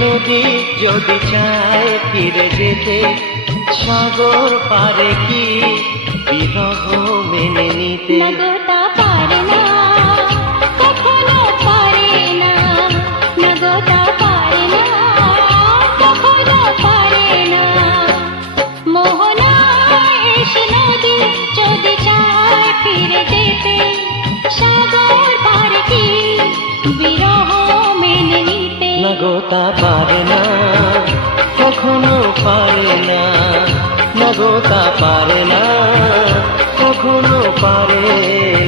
নদী যদি চায় ফিরে যেতে, সাগর পারে কি বিরহ মেনে নিতে? নগতা পারে না, কখনো পারে না, নগতা পারে না, কখনো পারে না। মোহনায় এসে নদী যদি চায় ফিরে যেতে, সাগর পারে কি বিরহ মেনে নিতে? নগতা পারে না, কখনো পারে না, নগতা পারে না, কখনো পারে